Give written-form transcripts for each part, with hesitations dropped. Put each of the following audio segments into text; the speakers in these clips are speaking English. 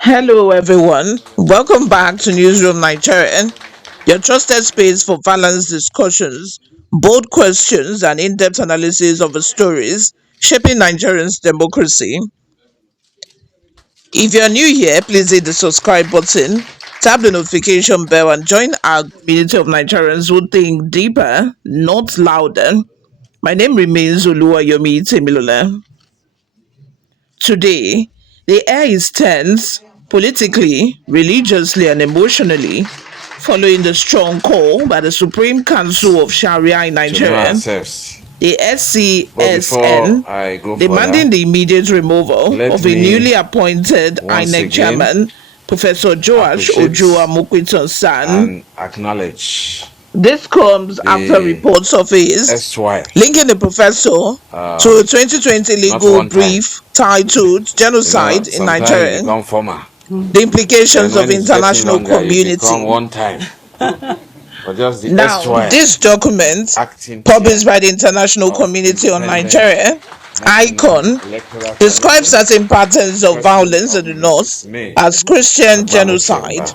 Hello, everyone. Welcome back to Newsroom Nigeria, your trusted space for balanced discussions, bold questions, and in depth analysis of the stories shaping Nigerians' democracy. If you're new here, please hit the subscribe button, tap the notification bell, and join our community of Nigerians who think deeper, not louder. My name remains Oluwayomi Temilole. Today, the air is tense politically, religiously, and emotionally following the strong call by the Supreme Council of Sharia in Nigeria, the SCSN, demanding the immediate removal of a newly appointed INEC Chairman, Professor Joash Ojo Amupitan and acknowledge this comes after reports surfaced linking the professor to a 2020 legal brief titled Genocide in Nigeria, the implications of international community. Now, this document, published by the international community on Nigeria, ICON, describes certain patterns of violence in the north as Christian genocide.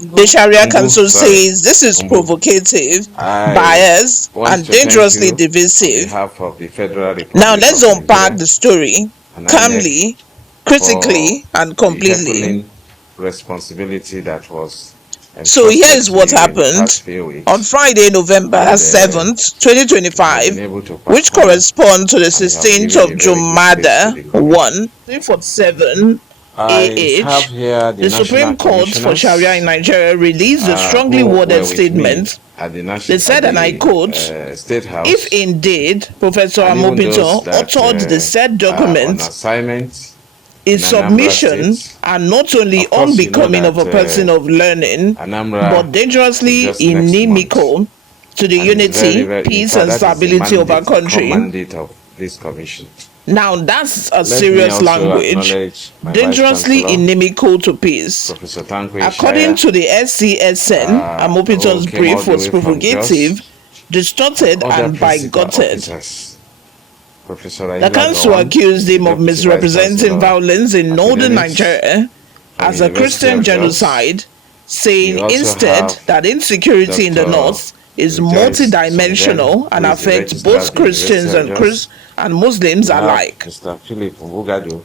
The Sharia Council says this is provocative, biased, and dangerously divisive. Now let's unpack the story calmly, critically, and completely. Responsibility that was so here is what happened on Friday, November 7th, 2025, which corresponds to the 16th of Jumada 1, 347 AH, the Supreme Court for Sharia in Nigeria released a strongly worded statement. They said, and I quote, if indeed Professor Amupitan authored the said document, his submission are not only unbecoming of a person of learning, but dangerously inimical to the unity, peace, and stability of our country. Now that's a serious language, dangerously inimical to peace. According to the SCSN, Amupitan's brief was provocative, distorted, and bigoted. The council accused him of misrepresenting violence in northern Nigeria as a Christian genocide, saying instead that insecurity in the north is multidimensional and affects both Christians and Muslims alike.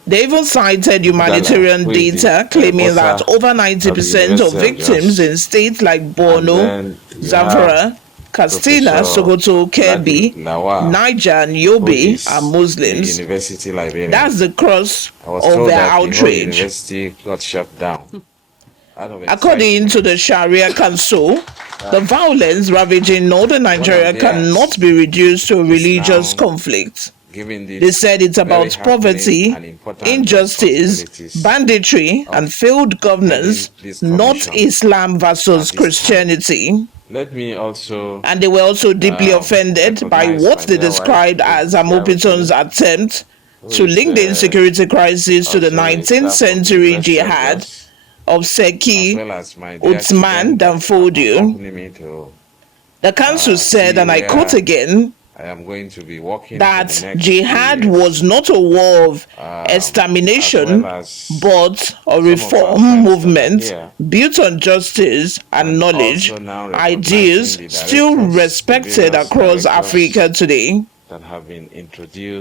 They even cited humanitarian data claiming that over 90% of victims in states like Borno, Zamfara, Katsina, Sokoto, Kebbi, Naija, and Yobe are Muslims. That's the crux of their outrage. According to the Sharia Council, the violence ravaging northern Nigeria cannot be reduced to a religious conflict. They said it's about poverty, injustice, banditry, and failed governance, not Islam versus Christianity. And they were also deeply offended by what they described as Amupitan's attempt to link the insecurity crisis to the 19th century Jihad of Seki Uthman Danfodio. The council said, and I quote again, that Jihad was not a war of extermination, but a reform movement built on justice and knowledge, ideas still respected across Africa today.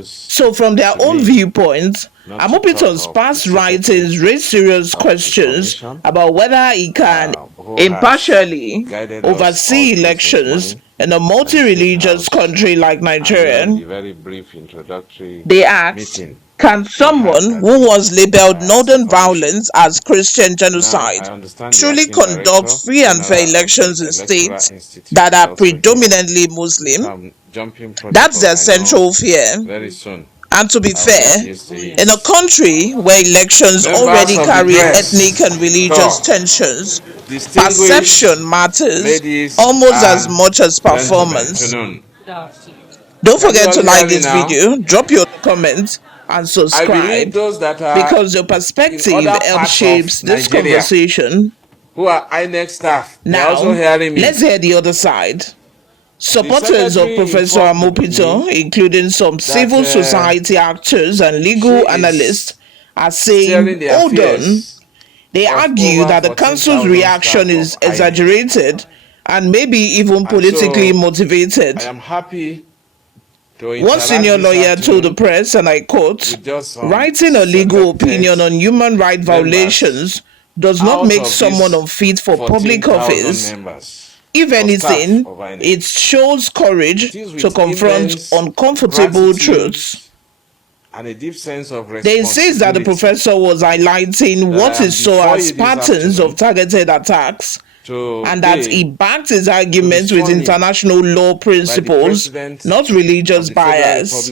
So from their own viewpoint, Amupitan's past writings raise serious questions about whether he can impartially oversee elections in a multi-religious country like Nigeria. They asked, can someone who was labeled northern violence as Christian genocide truly conduct free and fair elections in states that are predominantly Muslim? That's their central fear. And to be fair, in a country where elections already carry ethnic and religious tensions, perception matters almost as much as performance. Don't forget to like this video, drop your comments, and subscribe, because your perspective helps shapes this conversation. Who are INEC staff? Now, let's hear the other side. Supporters of Professor Amupitan, including some civil society actors and legal analysts, are saying, hold on. They argue that the council's reaction is exaggerated and maybe even politically motivated. I am happy to one senior lawyer told the press, and I quote, writing a legal opinion on human rights violations does not make someone unfit for public office. If anything, it shows courage to confront uncomfortable truths. And a deep sense of They insist that the professor was highlighting what he saw as patterns of targeted attacks, and that he backed his arguments with international law principles, not religious bias.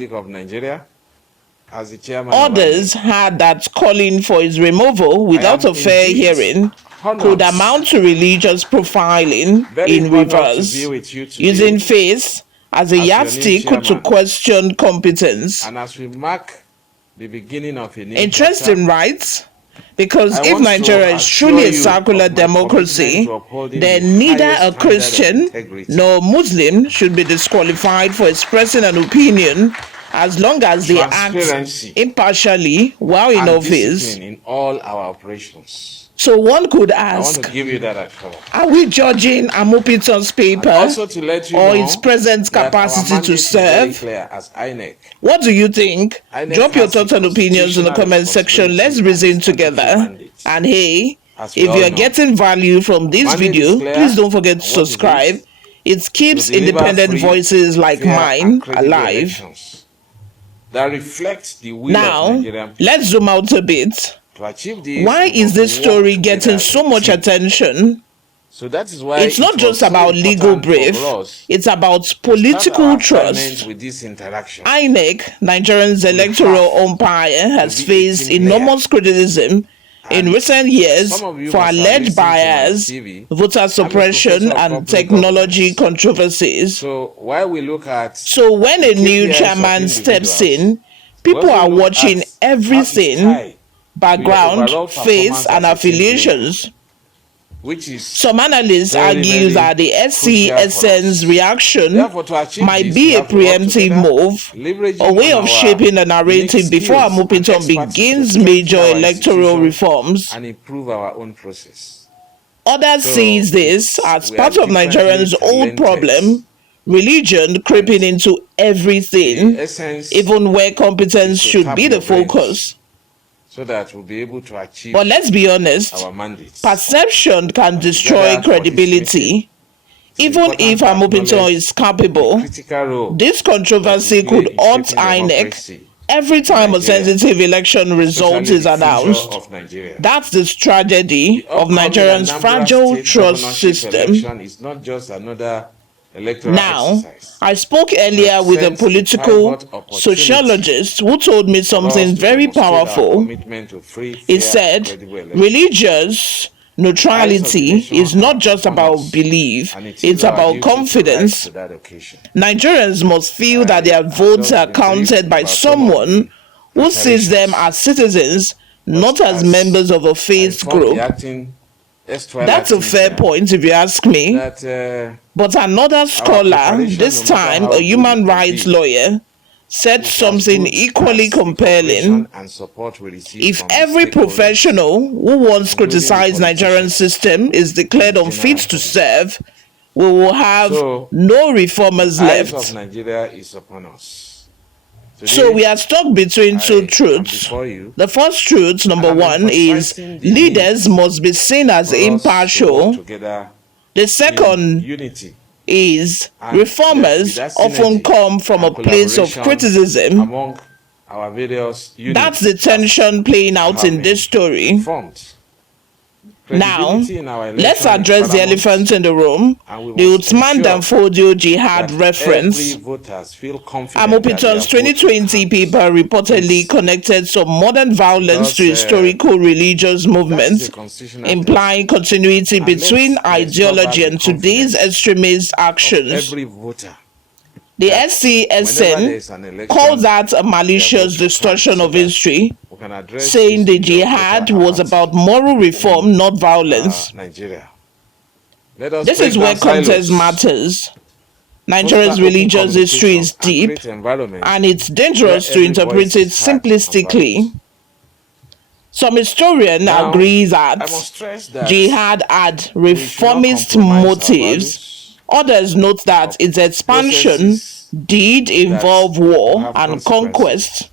Others had that calling for his removal without a fair hearing could amount to religious profiling in reverse, using faith as a yardstick to question competence. And as we mark the beginning of a new interesting, right? Because if Nigeria is truly a secular democracy, then neither a Christian nor Muslim should be disqualified for expressing an opinion as long as they act impartially while in office. In all our operations. So one could ask, I want to give you that are we judging Amupitan's paper or its present capacity to serve? As INEC. What do you think? INEC drop your thoughts and opinions in the comment section. Let's reason together. And hey, if you're getting value from this video, please don't forget to subscribe. It keeps independent voices like mine alive. That reflects the will now, of Nigerian people. Let's zoom out a bit. Why is this story getting so much attention? So that is why it's not just about legal brief, it's about political trust. With this interaction. INEC, Nigeria's electoral umpire, has faced enormous criticism in recent years for alleged bias, voter suppression, and technology controversies. So while we look at when a new chairman steps in, people are watching everything: background, face, and affiliations. Some analysts argue that the SCSN's reaction might be a preemptive move, a way of shaping the narrative before Amupitan begins major electoral reforms. And improve our own process. Others see this as part of Nigerians' old problem, religion creeping into everything, even where competence should be the focus. So that we'll be able to achieve. But let's be honest, our mandates. Perception can destroy credibility. Even if Amupitan is capable, this controversy could hurt INEC every time a sensitive election result is announced. That's the tragedy of Nigeria's fragile trust system. It's not just another now, I spoke earlier with a political sociologist who told me something very powerful. He said, religious neutrality is not just about belief, it's about confidence. Nigerians must feel that their votes are counted by someone who sees them as citizens, not as members of a faith group. That's a fair point if you ask me. But another scholar, this time a human rights lawyer, said something equally compelling. If every professional who once criticized Nigerian system is declared unfit to serve, we will have no reformers left. So we are stuck between two truths. The first truth, number one, is leaders must be seen as impartial. The second is reformers often come from a place of criticism. That's the tension playing out in this story. Now, let's address the elephant in the room, the Uthman Danfodio Jihad reference. Amupitan's 2020 paper reportedly connected some modern violence to historical religious movements, implying continuity between ideology and today's extremist actions. The SCSN called that a malicious distortion of history, saying the jihad was about moral reform, not violence. This is where context matters. Nigeria's religious history is deep, and it's dangerous to interpret it simplistically. Some historian Now, agrees that I must stress that Jihad had we should not reformist compromise our motives. values Others note that its expansion processes did involve that will war have and consequences. conquest.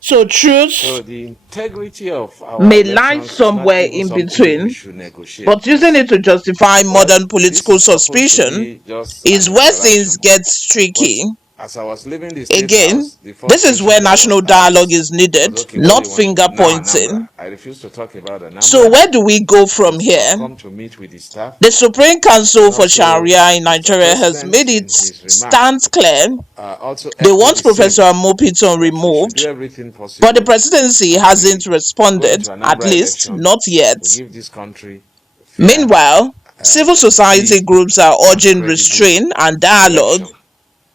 So truth So the integrity of our may lie elections is somewhere not even in something between, we should negotiate. but using it to justify Well, modern this political is supposed to suspicion be just is an where interaction. things get But tricky. as I was leaving the State Again, House, the first this is question where that was national asked dialogue is needed, was, okay, what not do you want to finger do now, pointing. Anambra? I refuse to talk about Anambra. So where do we go from I've here? come to meet with the staff. The Supreme Council And for also, Sharia in Mr. Nigeria has President, made in its his remarks, stance clear. also They echoed want the Professor same, Amupitan that we should removed, do everything possible but the presidency as hasn't we go responded, into at Anambra least election not yet. to give this country fair, Meanwhile, civil society free, groups are urging credible restraint and dialogue. election.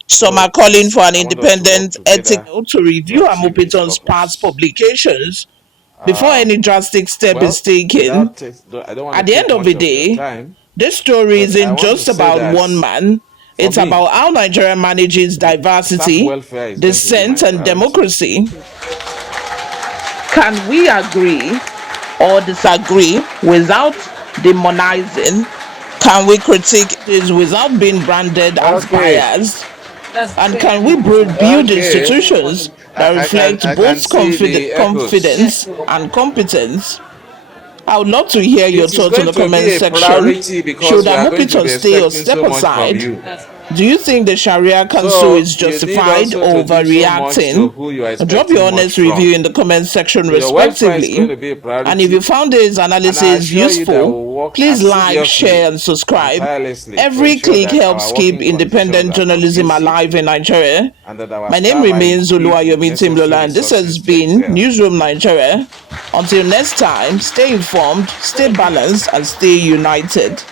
Some So are calling please, for an I want us to work independent together ethical to review to achieve this Amupitan's past purpose. publications before any drastic step Well, is taken. I don't want At to the take end of much the of your day, time, this story but I isn't want to just say about that one man. It's me, about how Nigeria manages staff diversity, welfare is going to be dissent, my and priority. democracy. Can we agree or disagree without demonizing? Can we critique this without being branded as biased? And can we build institutions that reflect both confidence and competence? I would love to hear your It is thoughts in going the to be comment a section. priority because Should we are going to Amupitan be stay or expecting step so much from aside? you. Do you think the Sharia Council So is you need justified also to do so much to overreacting? who you are Drop your expecting much honest from. review in the comment section So your welfare is going to respectively. be a priority. And if you found this And I analysis assure you that we'll useful, work please like, assiduously share, and subscribe. tirelessly to Every ensure click that helps our keep working independent conditions are journalism conducive alive in Nigeria. and that our My name staff are remains equipped with Oluwayomi necessary Timlola, and this has resources to been excel. Newsroom Nigeria. Until next time, stay informed, stay balanced, and stay united.